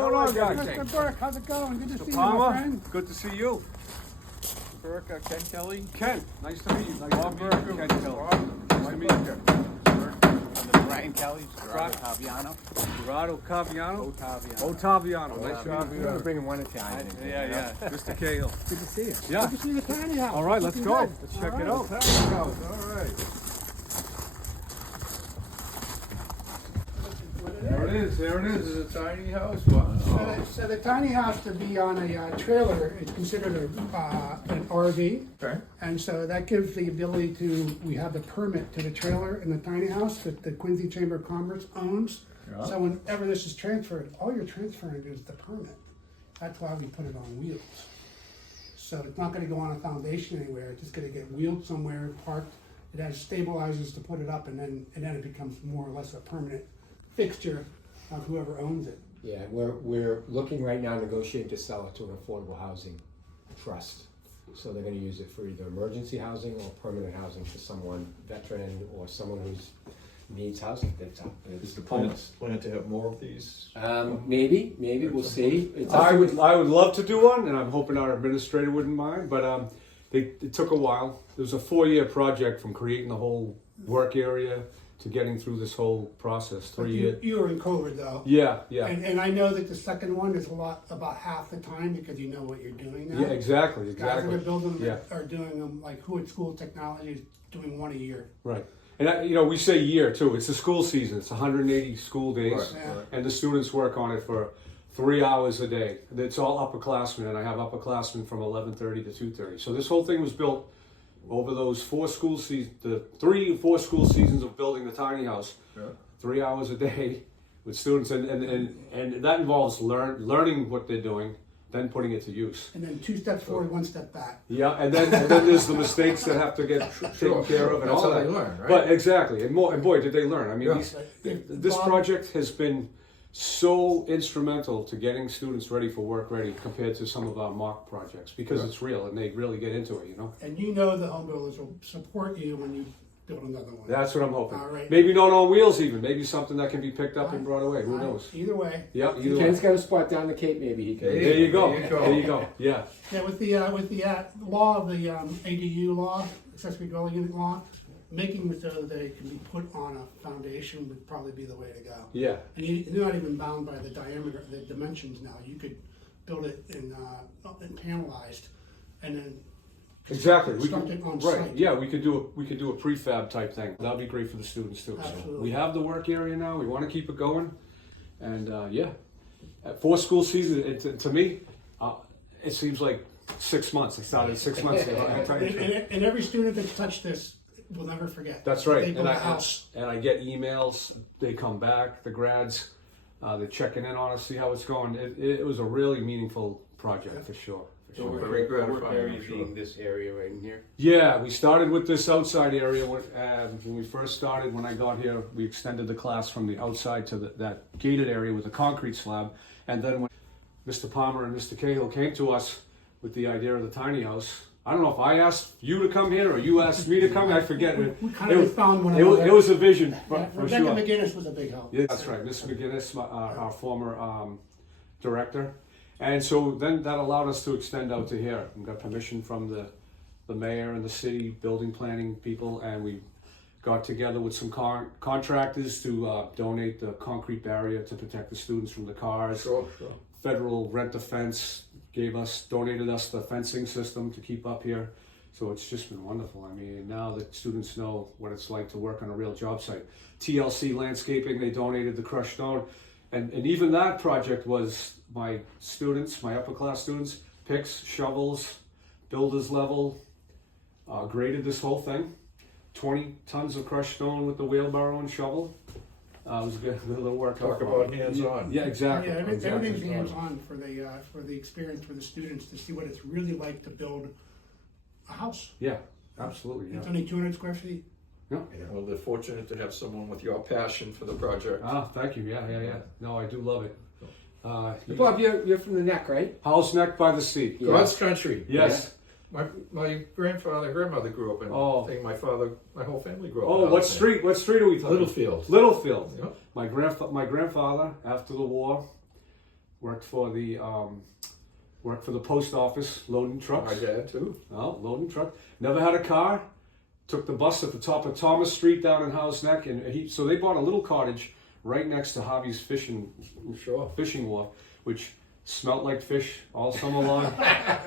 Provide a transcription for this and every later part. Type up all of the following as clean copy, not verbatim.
going on, guys? Mr. Burke, how's it going? Good to see you, Palmer, my friend. good to see you. Burke, Ken Kelly. Ken, nice to meet you. Nice to meet you. Ken Kelly. Nice to meet you. Brian Kelly. Gerardo Caviano. Gerardo Caviano. Ottaviano. Ottaviano. Nice to meet We're you. bringing one Italian. Yeah. Mr. Cahill. Good to see you. Yeah. Good to see the tiny house. All right, let's Looking go. good. Let's check All it right. out. All right. There it is. There it This is. is a tiny house. Wow. So the tiny house to be on a trailer is considered an RV. Okay. And so that gives the ability to, we have the permit to the trailer in the tiny house that the Quincy Chamber of Commerce owns. Yeah. So whenever this is transferred, all you're transferring is the permit. That's why we put it on wheels. So it's not gonna go on a foundation anywhere, it's just gonna get wheeled somewhere, parked. It has stabilizers to put it up, and then it becomes more or less a permanent fixture of whoever owns it. Yeah, we're looking right now, negotiating to sell it to an affordable housing trust. So they're gonna use it for either emergency housing or permanent housing for someone, veteran or someone who's needs housing. Is the plan to have more of these? Maybe we'll see. I would love to do one, and I'm hoping our administrator wouldn't mind. But it took a while. It was a 4-year project from creating the whole work area to getting through this whole process. 3 years. You were in COVID though. Yeah. And I know that the second one is about half the time because you know what you're doing now. Yeah, exactly. Guys that are building them Yeah. are doing them, like who at School Technology is doing one a year. Right. And we say year too. It's the school season. It's 180 school days, Right. Yeah. and the students work on it for 3 hours a day. It's all upperclassmen, and I have upperclassmen from 11:30 to 2:30. So this whole thing was built over those 4 school seasons, the 3 or 4 school seasons of building the tiny house. Yeah. 3 hours a day with students, and that involves learning what they're doing, then putting it to use. And then 2 steps forward, 1 step back. Yeah, and then there's the mistakes that have to get taken care of, and That's all how that. they learn, right? But exactly, and boy, did they learn. I mean, Yeah. this Bob- project has been so instrumental to getting students ready for work ready compared to some of our mock projects because it's real and they really get into it. And you know the home builders will support you when you build another one. That's what I'm hoping. All right. Maybe not on wheels, even maybe something that can be picked up and brought away. Who knows? Either way. Yeah, either way. Ken's got a spot down the Cape. Maybe he can. There you go. There you go. There you go. Yeah. Yeah, with the law of the ADU law, accessory dwelling unit law, making it so that they can be put on a foundation would probably be the way to go. Yeah. And you're not even bound by the diameter, the dimensions now. You could build it in panelized, and then Exactly. We construct could, it on right. site. Yeah, we could do a prefab type thing. That'd be great for the students too. So Absolutely. we have the work area now. We want to keep it going, and at 4 school seasons, to me, it seems like 6 months. I started 6 months ago. I'm telling you. And every student that's touched this will never forget. That's They right. built a house. And I get emails. They come back. The grads, they're checking in on us, see how it's going. It was a really meaningful project for sure. So very Work gratifying, area I'm sure. being this area right in here. Yeah, we started with this outside area. When we first started, when I got here, we extended the class from the outside to that gated area with a concrete slab. And then when Mr. Palmer and Mr. Cahill came to us with the idea of the tiny house, I don't know if I asked you to come here or you asked me to come. I forget. We kind of found one It was, another. it was a vision for Rebecca sure. McGinnis was a big help. Yeah, that's right, Miss McGinnis, our former director. And so then that allowed us to extend out to here. We got permission from the mayor and the city building planning people, and we got together with some contractors to donate the concrete barrier to protect the students from the cars. Sure. Federal Rent a Fence donated us the fencing system to keep up here. So it's just been wonderful. I mean, now the students know what it's like to work on a real job site. TLC Landscaping, they donated the crushed stone. And even that project was my students, my upper class students, picks, shovels, builder's level, graded this whole thing. 20 tons of crushed stone with the wheelbarrow and shovel. It was a good little work. Talk about hands-on. Yeah, exactly. Yeah, everything's exactly. hands-on for the experience for the students to see what it's really like to build a house. Yeah, absolutely. Yeah. It's only 200 square feet. Well, they're fortunate to have someone with your passion for the project. Thank you. Yeah. No, I do love it. Bob, you're from the Neck, right? House Neck by the Sea. God's country. Yes. My grandmother grew up in. Oh. I think my whole family grew up. Oh, in what Alton. street? What street are we talking? Littlefield. Littlefield. Yep. My grandfather, after the war, Worked for the post office, loading trucks. My dad too. Oh, loading truck. Never had a car. Took the bus at the top of Thomas Street down in Howe's Neck, and so they bought a little cottage right next to Harvey's fishing wharf, which smelled like fish all summer long.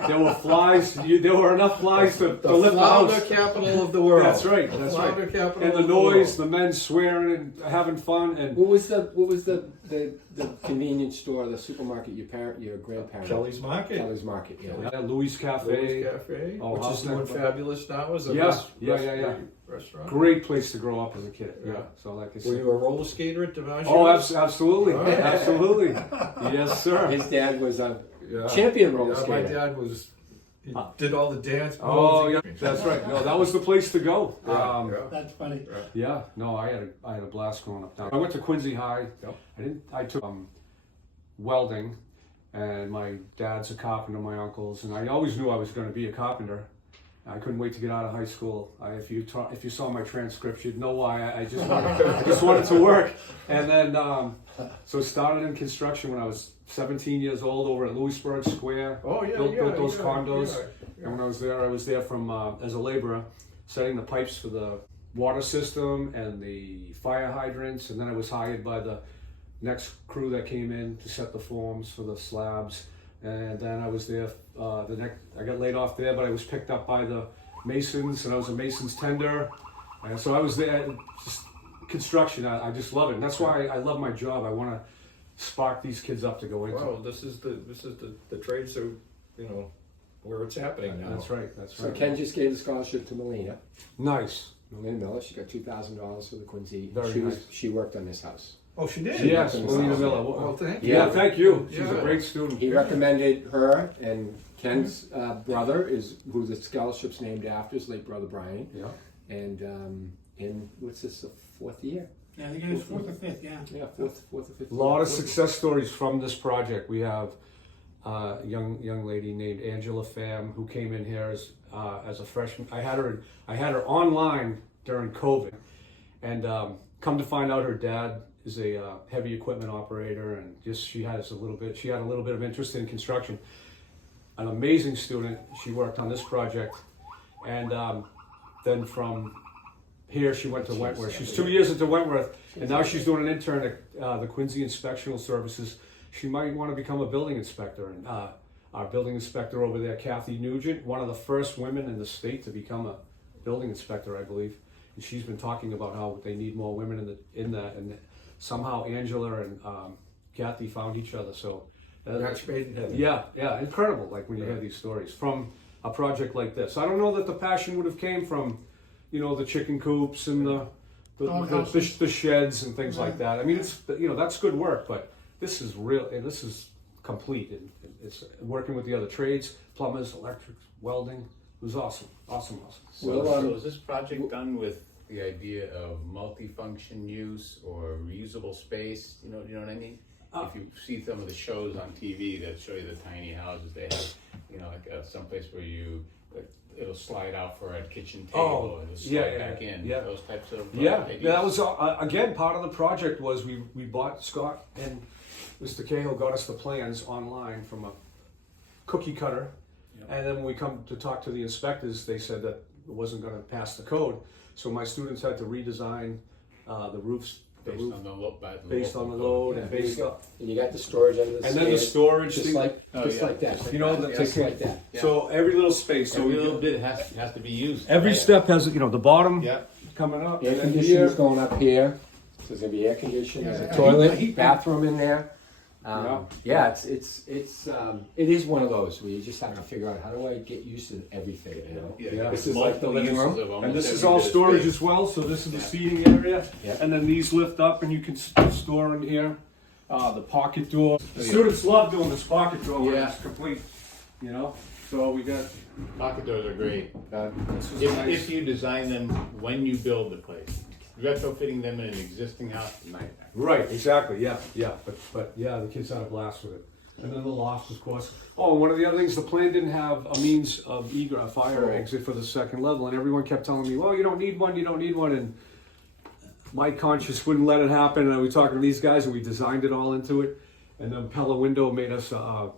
There were flies. There were enough flies to lift the house. The capital of the world. That's right. The That's flounder right. capital And the of noise, world. the men swearing and having fun, and What was the convenience store, the supermarket your grandparents? Kelly's Market. Kelly's Market. Yeah. Louis Cafe. Louis Cafe, Oh, which how's is doing that? fabulous now as a Yeah. restaurant. Great place to grow up as a kid. Yeah. Yeah. So like I Were said. you a roller skater at DiMaggio's? Oh, absolutely, All right. absolutely. Yes, sir. His dad was a Yeah. champion roller Yeah, skater. my dad was. He did all the dance moves. Oh, yeah, that's right. No, that was the place to go. Yeah, That's funny. Yeah, no, I had a blast growing up down. I went to Quincy High. Yep. I took welding, and my dad's a carpenter, my uncle's, and I always knew I was going to be a carpenter. I couldn't wait to get out of high school. If you saw my transcripts, you'd know why. I just wanted to work, and then so started in construction when I was 17 years old over at Lewisburg Square. Oh yeah, built those yeah, condos. yeah. And when I was there from as a laborer, setting the pipes for the water system and the fire hydrants, and then I was hired by the next crew that came in to set the forms for the slabs. And then I was there. I got laid off there, but I was picked up by the masons, and I was a mason's tender. And so I was there. Just construction, I just love it. And that's why I love my job. I want to spark these kids up to go into. Well, this is the trade, so where it's happening now. That's right. That's So right. Ken just gave the scholarship to Melina. Nice. Melina Miller. She got $2,000 for the Quincy. Very She nice. worked on this house. Oh, she did. Yes, Yeah. Melina Miller. Well, thank you. Yeah, thank you. She's Yeah. a great student. He recommended her, and Ken's brother who the scholarship's named after, his late brother Brian. Yeah. And in what's this, the fourth year? Yeah, I think it was fourth or fifth, yeah. Yeah, fourth or fifth. A lot of year. success stories from this project. We have a young lady named Angela Pham who came in here as a freshman. I had her online during COVID, and come to find out her dad is a heavy equipment operator, and she had a little bit of interest in construction. An amazing student. She worked on this project, and then from here she went to Wentworth. She's 2 years into Wentworth, and now she's doing an intern at the Quincy Inspectional Services. She might want to become a building inspector, and our building inspector over there, Kathy Nugent, one of the first women in the state to become a building inspector, I believe. And she's been talking about how they need more women in that, and somehow Angela and Kathy found each other. So Match made in heaven. yeah, incredible. Like when you hear these stories from a project like this. I don't know that the passion would have came from, the chicken coops and the sheds and things like that. I mean, it's that's good work, but this is real. This is complete. And it's working with the other trades, plumbers, electrics, welding. It was awesome. So is this project done with the idea of multifunction use or reusable space? You know what I mean? If you see some of the shows on TV that show you the tiny houses, they have, like someplace where it'll slide out for a kitchen table and it'll slide back in. Yeah. Those types of ideas. That was again part of the project. Was we bought Scott and Mr. Cahill got us the plans online from a cookie cutter, and then when we come to talk to the inspectors, they said that it wasn't going to pass the code. So my students had to redesign the roofs. Based on the load, And based on, And you got the storage under the and then the stairs, storage just thing, like that. Just like that. so every little space. So Every little bit has to be used. every step has the bottom Yeah. coming up. Air and then conditioning's here. going up here. So there's gonna be air conditioning. There's Yeah, a toilet, heat pump. bathroom in there. It is one of those where you just have to figure out how do I get used to everything. Yeah. This is like the living room. And this is all storage as well, so this is the seating area, Yeah. and then these lift up and you can store in here. The pocket door. The students love doing this pocket door when Yeah. it's complete, So we got, Pocket doors are great. this is If nice. you design them when you build the place, retrofitting them in an existing house, nightmare. Right, exactly, yeah, but yeah, the kids had a blast with it. And then the loft, of course. Oh, and one of the other things, the plan didn't have a means of fire exit for the second level, and everyone kept telling me, well, you don't need one, and my conscience wouldn't let it happen, and we were talking to these guys, and we designed it all into it, And then Pella Window made us a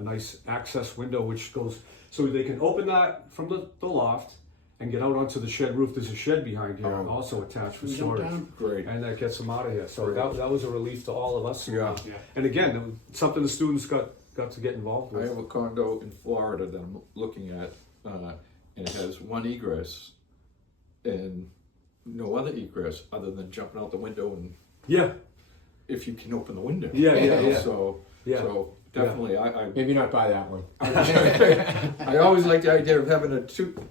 nice access window which goes, so they can open that from the loft and get out onto the shed roof. There's a shed behind here also attached for We jump storage. down. Great. And that gets them out of here. So that was a relief to all of us. Yeah. And again, it was something the students got to get involved I with. have a condo in Florida that I'm looking at, and it has one egress and no other egress other than jumping out the window, and Yeah, if you can open the window. Yeah, You yeah, know, yeah. So Yeah. definitely, I Maybe not buy that one. I always like the idea of having a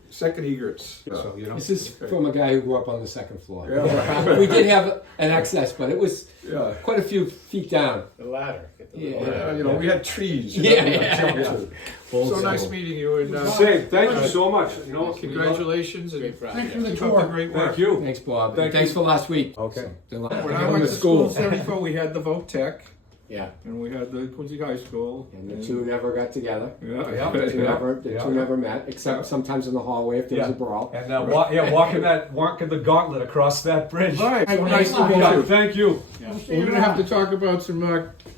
second egrets. so you know. This is from a guy who grew up on the second floor. Yeah. We did have an access, but it was Yeah. quite a few feet down. The ladder. Get the Yeah. ladder. You know, we had trees. Yeah. We had jump Yeah. to. Old So nice school. meeting you, and Say, thank you so much. You know, congratulations, and Great Thanks project. for the keep up the tour. great work. Thank you. Thanks, Bob. Thank And thanks you. for last week. Okay. When I went to school in 74, we had the Voc Tech, Yeah. and we had the Quincy High School. And the two never got together. Yeah. The two Yeah. never met, except sometimes in the hallway if there was a Yeah. brawl. And walking the gauntlet across that bridge. Right, so Hey, nice to thanks. meet Yeah, you. thank you. We'll see We're you gonna have to around. talk about some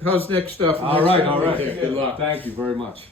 how's next stuff. All right. Good luck. Thank you very much.